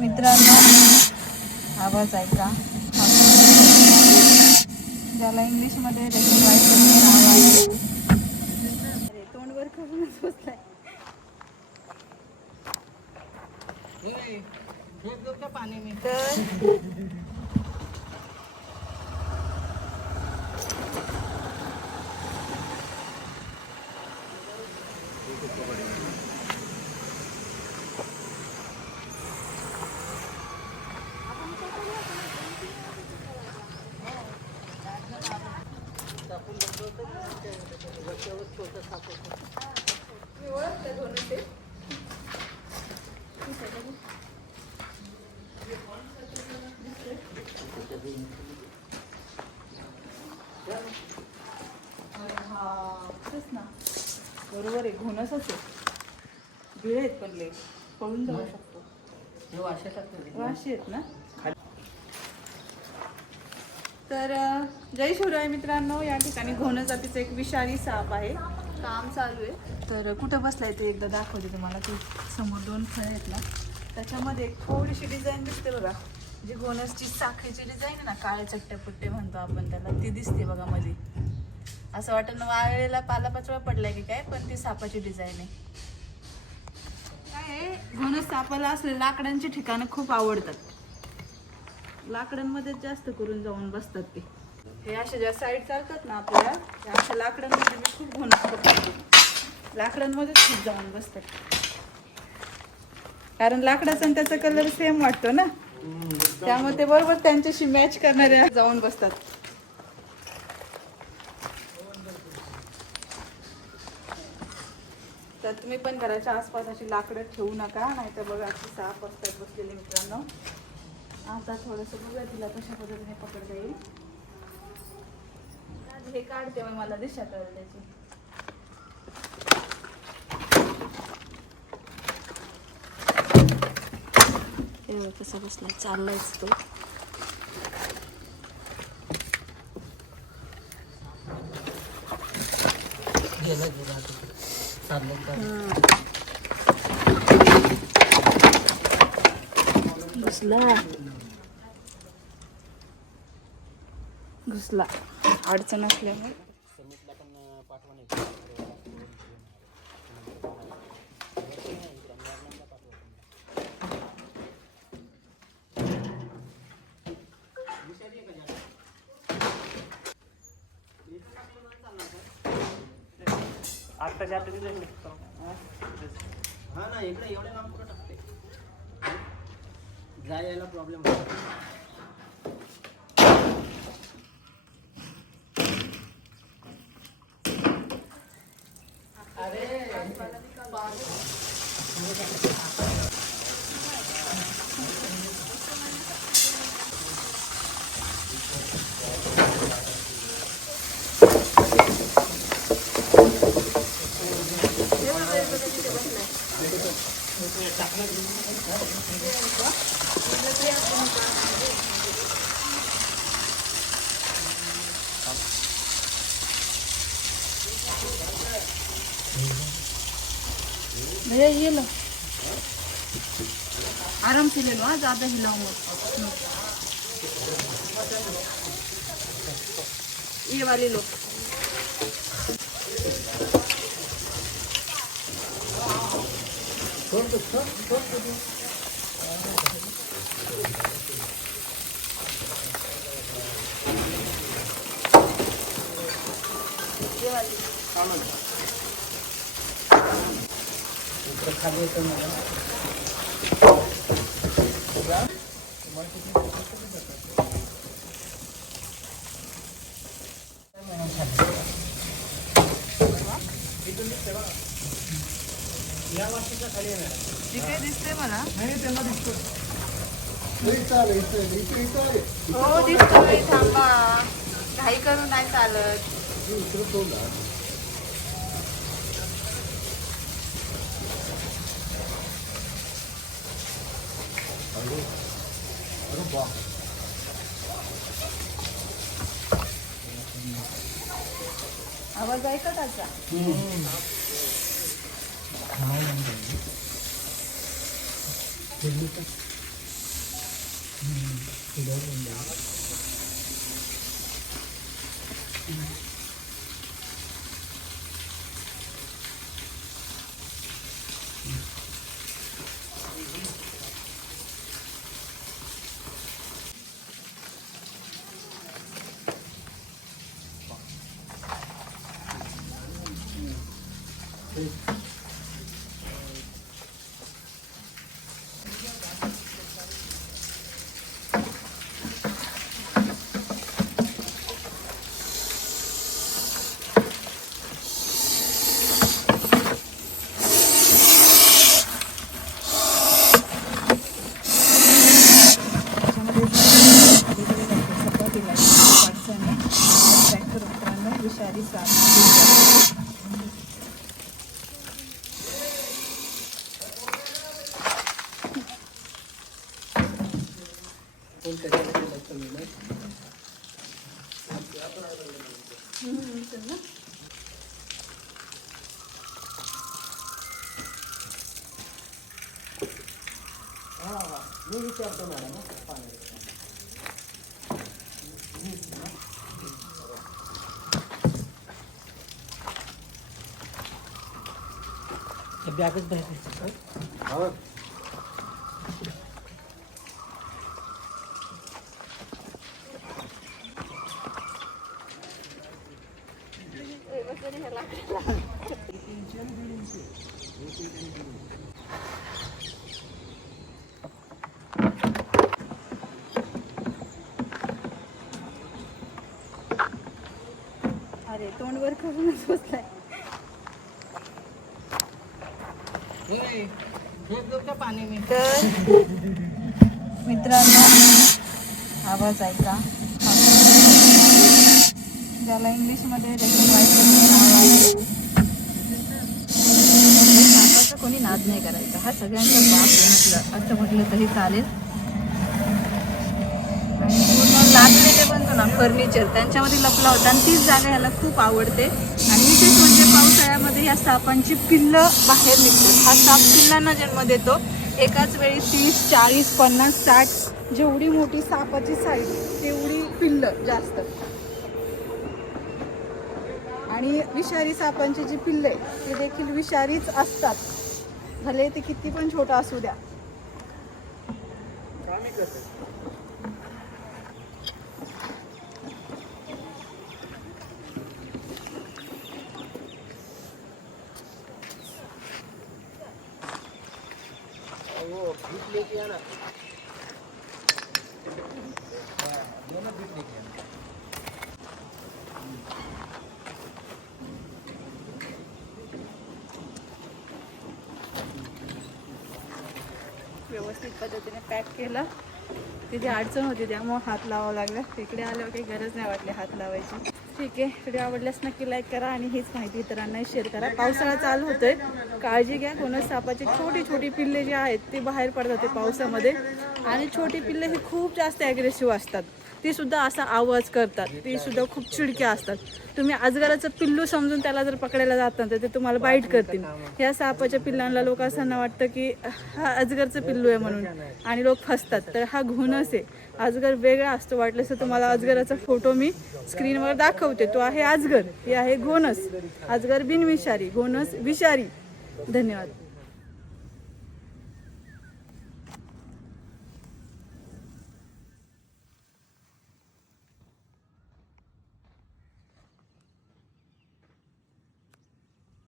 मित्रांनो आवाज ऐका ज्याला इंग्लिशमध्ये रेशन वाईट नाव आहे तोंडवर करूनच बसलाय तर बरोबर आहे घोणसच आहे. भिळे आहेत पण लय पळून जाऊ शकतो. वाशी आहेत ना? तर जय शिवराय मित्रांनो या ठिकाणी घोण जातीचं एक विषारी साप आहे. काम चालू आहे. तर कुठं बसलाय ते एकदा दाखवते तुम्हाला. ते समोर दोन फळ आहेत ना. त्याच्यामध्ये एक थोडीशी डिझाईन दिसते बघा. जी घोणसची साखळीची डिझाईन आहे ना काळे चट्टे म्हणतो आपण त्याला ती दिसते बघा मध्ये असं वाटतं वाळलेला पालापाचोळा पडलाय की काय पण ती सापाची डिझाईन आहे. काय घोणस सापाला असले लाकडांची ठिकाणं खूप आवडतात. लाकडांमध्ये जास्त करून जाऊन बसतात ते. हे अशा ज्या साईड चालतात ना आपल्या त्या अशा लाकडांमध्ये मी खूप होणार लाकडांमध्येच खूप जाऊन बसतात. कारण लाकडाचा आणि त्याचा कलर सेम वाटतो ना. त्यामुळे ते बरोबर त्यांच्याशी मॅच करणाऱ्या जाऊन बसतात. तर तुम्ही पण घराच्या आसपास अशी लाकडं ठेवू नका नाही तर बघा अशी साप असतात बसलेले मित्रांनो. आता थोडंसं बघूया तिला कशा पद्धतीने पकडता येईल. आधी हे काढते मग मला दिशा कळेल त्याची. कसं बसलाय चाललायच तो. घुसला. घुसला. अडचण असल्यामुळे. आत्ताच्या आता हा ना इकडे एवढे लांब कुठं टाकते? जायला प्रॉब्लेम भैया ये लो। आराम से ले लो हाँ ज़्यादा हिलाओ मत ये वाली लो। ये वाली खाली येतं मला खाली आहे मॅडम जी काही दिसते मला. नाही त्यांना दिसतो हो दिसतोय थांबा. करून नाही चालत. आवाज Dito. Hmm. Dito. Dito. मी विचारतो मॅडम पाणी बॅगच बाहेर अरे तोंडवर करूनच बसलाय. पाणी मी. तर मित्रांनो आवाज ऐका. ज्याला इंग्लिशमध्ये सापाचा कोणी नाद नाही करायचा. हा सगळ्यांचा बाप आहे म्हटलं. असं म्हटलं तरी चालेल. आणि पूर्ण लाकडेचे बनतो ना फर्निचर. त्यांच्यामध्ये लपला होता आणि तीच जागा ह्याला खूप आवडते. आणि विशेष म्हणजे पावसाळ्यामध्ये या सापांची पिल्लं बाहेर निघतात. हा साप पिल्लांना जन्म देतो. एकाच वेळी तीस चाळीस पन्नास साठ जेवढी मोठी सापाची साईज तेवढी पिल्लं जास्त. आणि विषारी सापांची जी पिल्ले ते देखील विषारीच असतात. भले ते किती पण छोटा असू द्या. व्यवस्थित पद्धतीने पॅक केलं. तिथे अडचण होती त्यामुळे हात लावावं लागला. तिकडे आल्यावर काही गरज नाही वाटली हात लावायची. ठीक आहे व्हिडिओ आवडल्यास नक्की लाईक करा आणि हीच माहिती इतरांनाही शेअर करा. पावसाळा चालू होतोय. काळजी घ्या कोणच सापाची छोटी छोटी पिल्ले जी आहेत ते बाहेर पडतात ते पावसामध्ये. आणि छोटी पिल्ले हे खूप जास्त ॲग्रेसिव्ह असतात. ती सुद्धा असा आवाज करतात. ती सुद्धा खूप चिडक्या असतात. तुम्ही अजगराचं पिल्लू समजून त्याला जर पकडायला जात तर ते तुम्हाला बाईट करतील. ह्या सापाच्या पिल्लांना लोक असताना वाटतं की हा अजगरचं पिल्लू आहे म्हणून. आणि लोक फसतात. तर हा घुणच आहे. अजगर वेगळा असतो. वाटलं तर तुम्हाला अजगराचा फोटो मी स्क्रीनवर दाखवते. तो आहे अजगर ही आहे घोणस अजगर बिनविषारी. घोणस विषारी. धन्यवाद.